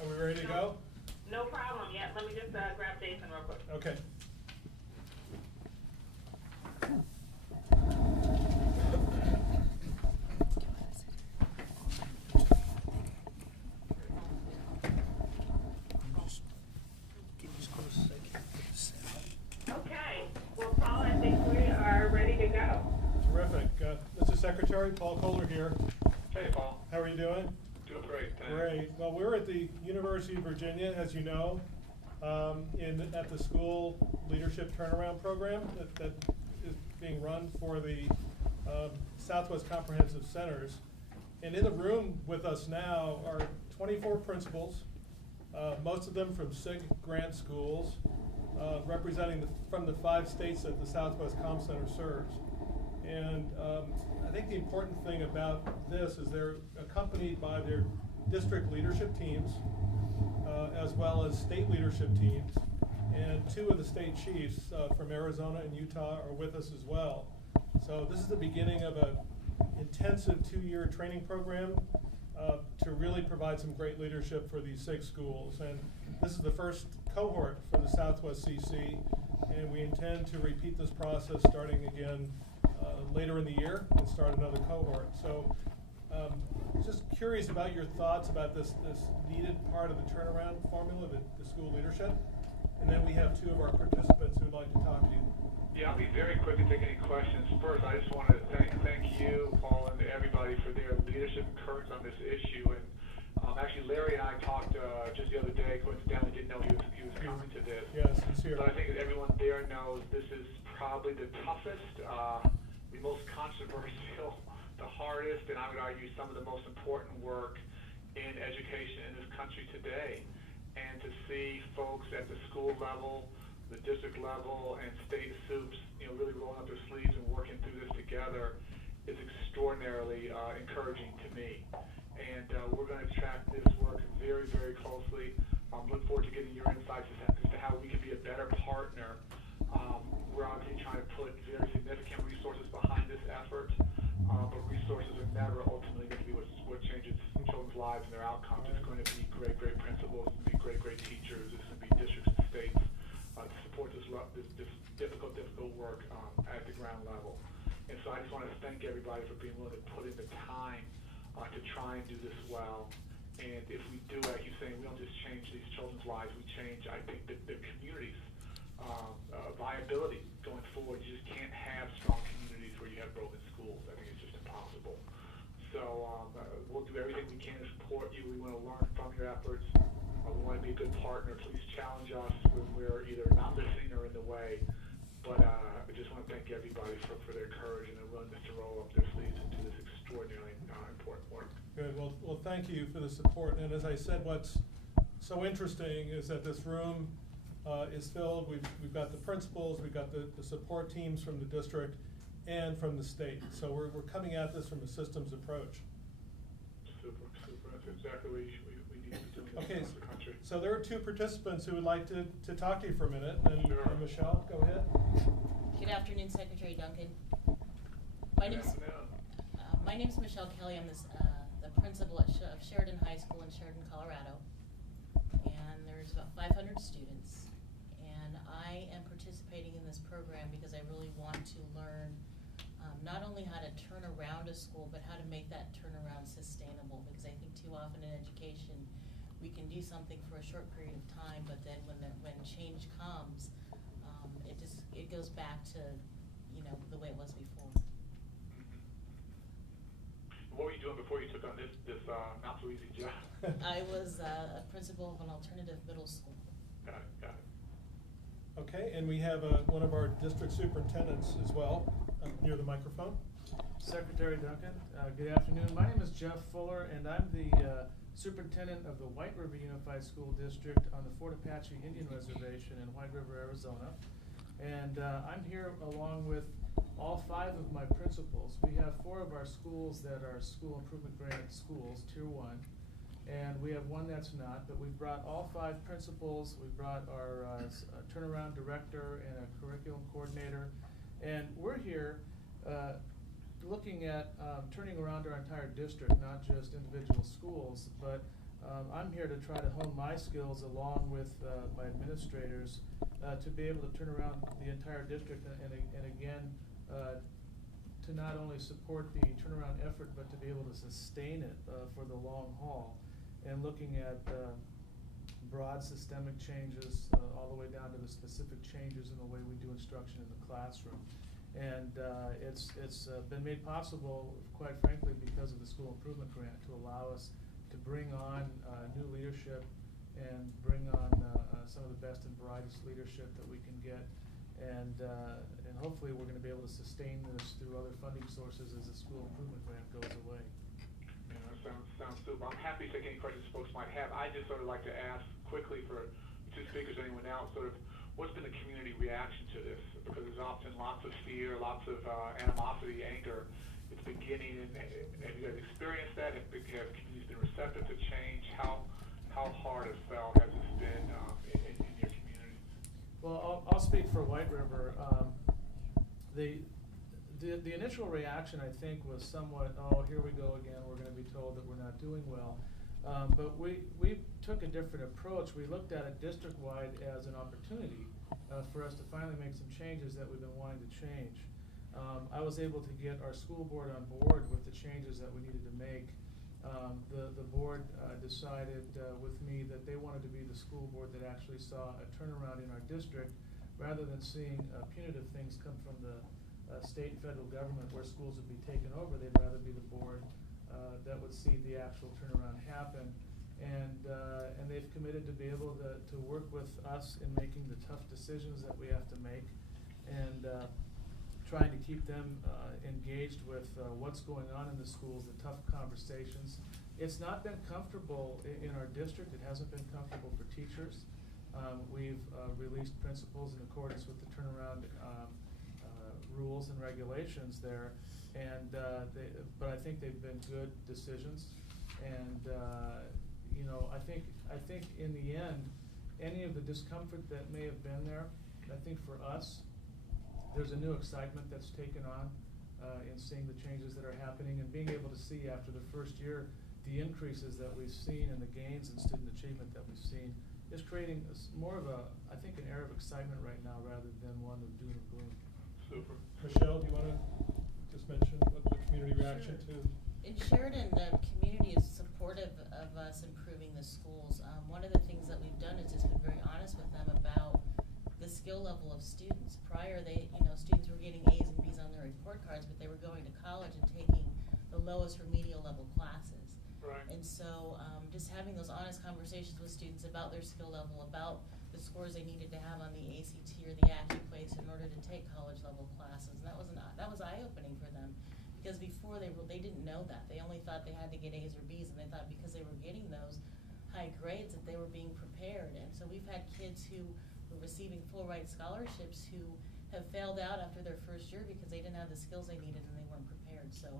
Are we ready to go? No problem. Yeah, let me just grab Jason real quick. Okay. Okay. Well, Paul, I think we are ready to go. Terrific. Mr. Secretary, Paul Kohler here. Hey, Paul. How are you doing? Doing great, thanks. Great. Well, we're at the University of Virginia, as you know, at the school leadership turnaround program that is being run for the Southwest Comprehensive Centers. And in the room with us now are 24 principals, most of them from SIG grant schools, representing from the 5 states that the Southwest Comm Center serves. And I think the important thing about this is they're accompanied by their district leadership teams, as well as state leadership teams. And 2 of the state chiefs from Arizona and Utah are with us as well. So this is the beginning of an intensive 2-year training program to really provide some great leadership for these 6 schools. And this is the first cohort for the Southwest CC, and we intend to repeat this process starting again later in the year and start another cohort. So just curious about your thoughts about this needed part of the turnaround formula, the school leadership. And then we have 2 of our participants who would like to talk to you. Yeah, I'll be very quick to take any questions. First, I just wanted to thank you, Paul, and everybody for their leadership and courage on this issue. And actually, Larry and I talked just the other day. Coincidentally, didn't know he was coming to this. Yes, he's here. But I think everyone there knows this is probably the toughest, the most controversial, the hardest, and I would argue some of the most important work in education in this country today. And to see folks at the school level, the district level, and state soups, really rolling up their sleeves and working through this together is extraordinarily encouraging to me. And we're going to track this work very, very closely. Look forward to getting your insights as to how we can be a better partner. We're obviously trying to put very significant resources behind this effort, but resources are never ultimately going to be what changes children's lives and their outcomes. It's going to be great, great principals, it's going to be great, great teachers, it's going to be districts and states to support this difficult work at the ground level. And so I just want to thank everybody for being willing to put in the time to try and do this well. And if we do, like you're saying, we don't just change these children's lives, we change, I think, the community's viability going forward. You just can't have strong communities where you have broken schools. I think it's just impossible. So we'll do everything we can to support you. We want to learn from your efforts. We want to be a good partner. Please challenge us when we're either not listening or in the way. But I just want to thank everybody for their courage and their willingness to roll up their sleeves and do this extraordinarily important work. Good. Well, thank you for the support. And as I said, what's so interesting is that this room is filled. We've got the principals, we've got the support teams from the district and from the state. So we're coming at this from a systems approach. Super. That's exactly what we need to be doing across the country. So there are 2 participants who would like to talk to you for a minute. And, sure. Michelle, go ahead. Good afternoon, Secretary Duncan. My name's Michelle Kelly. I'm the principal of Sheridan High School in Sheridan, Colorado. And there's about 500 students. And I am participating in this program because I really want to learn not only how to turn around a school, but how to make that turnaround sustainable. Because I think too often in education, we can do something for a short period of time, but then when change comes, it goes back to the way it was before. What were you doing before you took on this not so easy job? I was a principal of an alternative middle school. Got it. Okay, and we have one of our district superintendents as well near the microphone. Secretary Duncan, good afternoon. My name is Jeff Fuller, and I'm the superintendent of the White River Unified School District on the Fort Apache Indian Reservation in White River, Arizona. And I'm here along with all 5 of my principals. We have 4 of our schools that are school improvement grant schools, Tier 1, and we have 1 that's not, but we've brought all 5 principals. We brought our turnaround director and a curriculum coordinator, and we're here looking at turning around our entire district, not just individual schools, but I'm here to try to hone my skills along with my administrators to be able to turn around the entire district and again, to not only support the turnaround effort, but to be able to sustain it for the long haul. And looking at broad systemic changes all the way down to the specific changes in the way we do instruction in the classroom. And it's been made possible, quite frankly, because of the school improvement grant to allow us to bring on new leadership and bring on some of the best and brightest leadership that we can get. And hopefully we're going to be able to sustain this through other funding sources as the school improvement grant goes away. Yeah, that sounds super. I'm happy to take any questions folks might have. I just sort of like to ask quickly for two speakers, anyone else, sort of what's been the community reaction to this? Because there's often lots of fear, lots of animosity, anger. It's beginning, and have you guys experienced that? Have communities been receptive to change? How hard has this been in your community? Well, I'll speak for White River. The initial reaction, I think, was somewhat, oh, here we go again, we're going to be told that we're not doing well. But we took a different approach. We looked at it district-wide as an opportunity for us to finally make some changes that we've been wanting to change. I was able to get our school board on board with the changes that we needed to make. The board decided with me that they wanted to be the school board that actually saw a turnaround in our district rather than seeing punitive things come from the state and federal government where schools would be taken over. They'd rather be the board that would see the actual turnaround happen. And they've committed to be able to work with us in making the tough decisions that we have to make and trying to keep them engaged with what's going on in the schools, the tough conversations. It's not been comfortable in our district. It hasn't been comfortable for teachers. We've released principles in accordance with the turnaround rules and regulations there, and but I think they've been good decisions. And you know, I think in the end, any of the discomfort that may have been there, I think for us, there's a new excitement that's taken on in seeing the changes that are happening and being able to see after the first year the increases that we've seen and the gains in student achievement that we've seen is creating more of a, I think, an air of excitement right now rather than one of doom and gloom. Super. Michelle, do you want to just mention what the community reaction to? In Sheridan, the community is supportive of us improving the schools. One of the things that we've done is just been very honest with them about the skill level of students. Prior, students were getting A's and B's on their report cards, but they were going to college and taking the lowest remedial level classes. Right. And so just having those honest conversations with students about their skill level, about the scores they needed to have on the ACT or the AccuPlace in order to take college level classes. And that was eye-opening for them, because before they didn't know that. They only thought they had to get A's or B's, and they thought because they were getting those high grades that they were being prepared. And so we've had kids who were receiving full ride scholarships who have failed out after their first year because they didn't have the skills they needed and they weren't prepared. So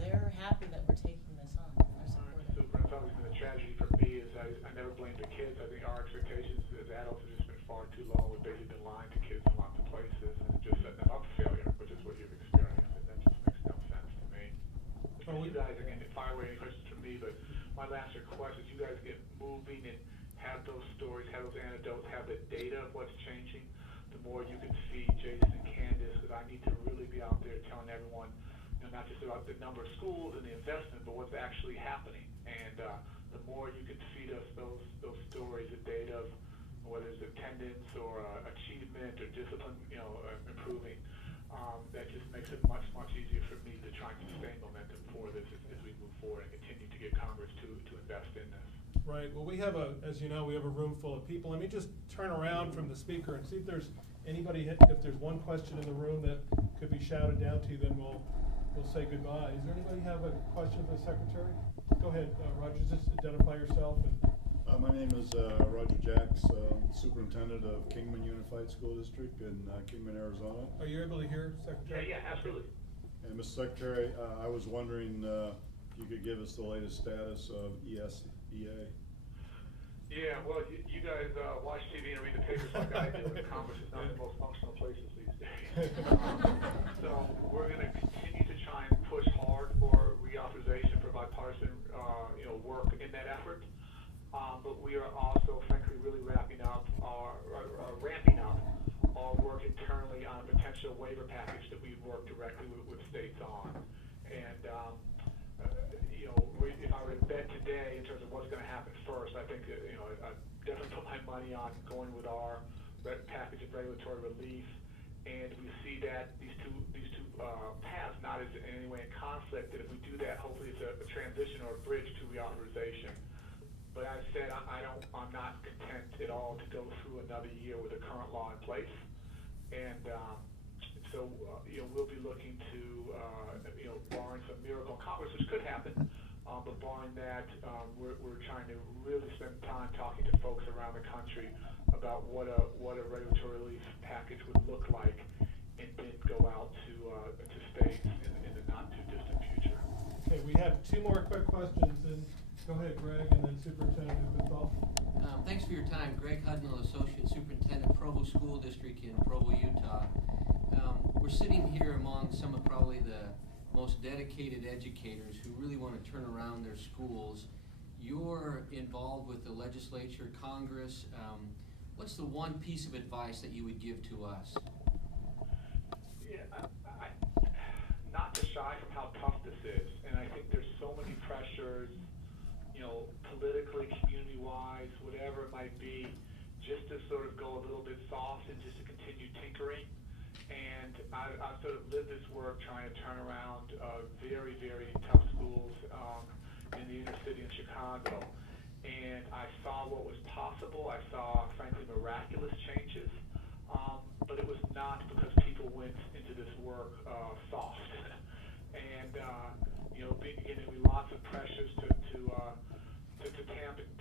they're happy that we're taking this on. They're supportive. Super. It's always been a tragedy for me is I never blamed the kids. I think our expectations as adults have just been far too low. We've basically been lying to kids in lots of places and just setting them up for failure, which is what you've experienced, and that just makes no sense to me. You guys, again, fire away any questions from me, but my last request is you guys get moving and have those stories, have those anecdotes, have the data of what's changing. The more you can feed Jason and Candace, because I need to really be out there telling everyone, not just about the number of schools and the investment, but what's actually happening. And the more you can feed us those stories, the data of whether it's attendance or achievement or discipline, improving, that just makes it much, much easier for me to try and sustain momentum for this as we move forward and continue to get Congress to invest in this. Right. Well, we have as you know, we have a room full of people. Let me just turn around from the speaker and see if there's anybody, if there's one question in the room that could be shouted down to you, then we'll say goodbye. Does anybody have a question for the Secretary? Go ahead, Roger, just identify yourself. My name is Roger Jacks, Superintendent of Kingman Unified School District in Kingman, Arizona. Are you able to hear, Secretary? Yeah, absolutely. And Mr. Secretary, I was wondering if you could give us the latest status of ESEA. Yeah, well, you guys watch TV and read the papers like I do, and Congress is not the most functional places these days. So we're going to continue to try and push hard for reauthorization, for bipartisan work in that effort. we are also, frankly, really ramping up our work internally on a potential waiver package that we work directly with states on. And if I were to bet today in terms of what's going to happen first, I think I definitely put my money on going with our package of regulatory relief. And we see that these two paths not as in any way in conflict. That if we do that, hopefully it's a transition or a bridge to reauthorization. But I said I'm not content at all to go through another year with the current law in place. And so we'll be looking to barring some miracle in Congress, which could happen. But barring that, we're trying to really spend time talking to folks around the country about what a regulatory relief package would look like, and then go out to states in the not too distant future. Okay, we have two more quick questions, and go ahead, Greg, and then Superintendent Jeff. Thanks for your time. Greg Hudnall, Associate Superintendent, Provo School District in Provo, Utah. We're sitting here among some of probably the most dedicated educators who really want to turn around their schools. You're involved with the legislature, Congress. What's the one piece of advice that you would give to us? Yeah, I not to shy from how tough this is, and I think there's so many pressures, politically, community-wise, whatever it might be, just to sort of go a little bit soft and just to continue tinkering. And I've sort of lived this work trying to turn around very, very tough schools in the inner city in Chicago. And I saw what was possible. I saw, frankly, miraculous changes. But it was not because people went into this work soft. And, beginning with lots of pressures to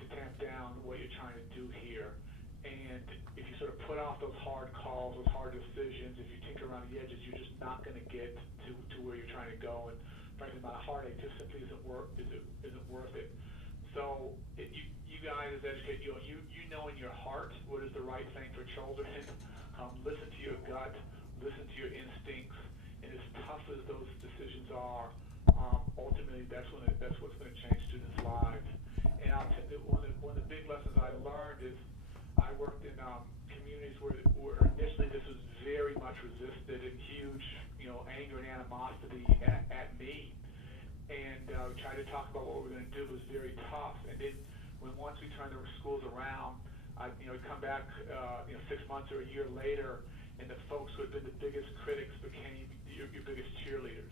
tamp down what you're trying to do here. And if you sort of put off those hard calls, those hard decisions, if you tinker around the edges, you're just not going to get to where you're trying to go. And frankly, my heartache just simply isn't worth it. So you guys as educators, you know in your heart what is the right thing for children. Listen to your gut, listen to your instincts, and as tough as those decisions are, ultimately that's what's going to change students' lives. And I'll tell you, one of the big lessons I learned is I worked in communities where initially this was very much resisted and huge, anger and animosity at me. And tried to talk about what we were going to do was very tough. And then once we turned the schools around, I'd come back 6 months or a year later, and the folks who had been the biggest critics became your biggest cheerleaders.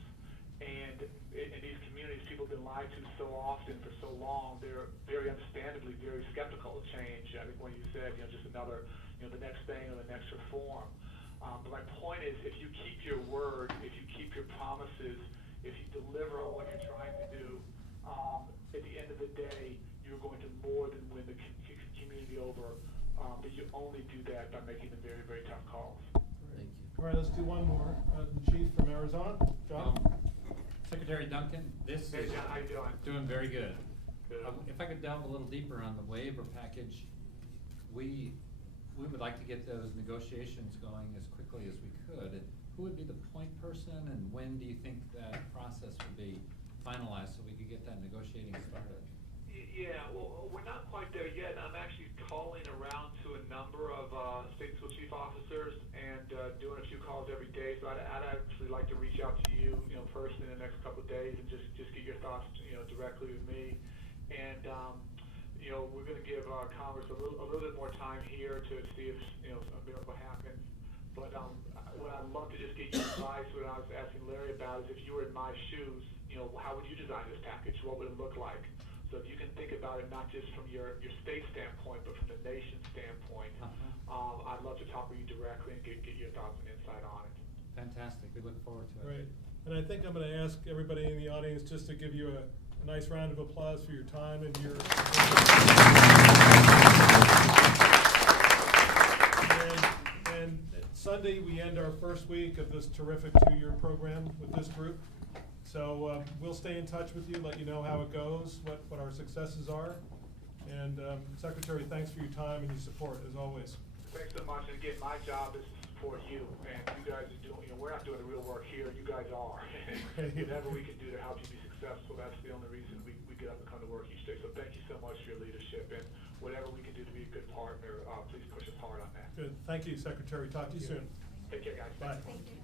And in these communities, people have been lied to so often for so long, they're very understandably very skeptical of change. I think when you said, just another, the next thing or the next reform. But my point is, if you keep your word, if you keep your promises, if you deliver on what you're trying to do, at the end of the day, you're going to more than win the community over. But you only do that by making the very, very tough calls. Thank you. All right, let's do one more. The chief from Arizona, John. Secretary Duncan, this Hey, is John, how you doing? doing very good. Good. If I could delve a little deeper on the waiver package, we would like to get those negotiations going as quickly as we could. Who would be the point person, and when do you think that process would be finalized so we could get that negotiating started? Yeah, well, we're not quite there yet. I'm actually calling around to a number of state school chief officers and doing a few calls every day. So I'd actually like to reach out to you, personally in the next couple of days and just get your thoughts, directly with me. And we're going to give Congress a little bit more time here to see if a miracle happens. But what I'd love to just get your advice, what I was asking Larry about, is if you were in my shoes, how would you design this package? What would it look like? So if you can think about it not just from your state standpoint, but from the nation standpoint, I'd love to talk with you directly and get your thoughts and insight on it. Fantastic. We look forward to it. Right. And I think I'm going to ask everybody in the audience just to give you a nice round of applause for your time and your. And Sunday we end our first week of this terrific 2-year program with this group. So we'll stay in touch with you, let you know how it goes, what our successes are. And Secretary, thanks for your time and your support, as always. Thanks so much. And again, my job is to support you. And you guys are doing, we're not doing the real work here. You guys are. Whatever we can do to help you be successful, that's the only reason we get up and come to work each day. So thank you so much for your leadership. And whatever we Good. Thank you, Secretary. Talk to you soon. Take care, guys. Bye. Thank you.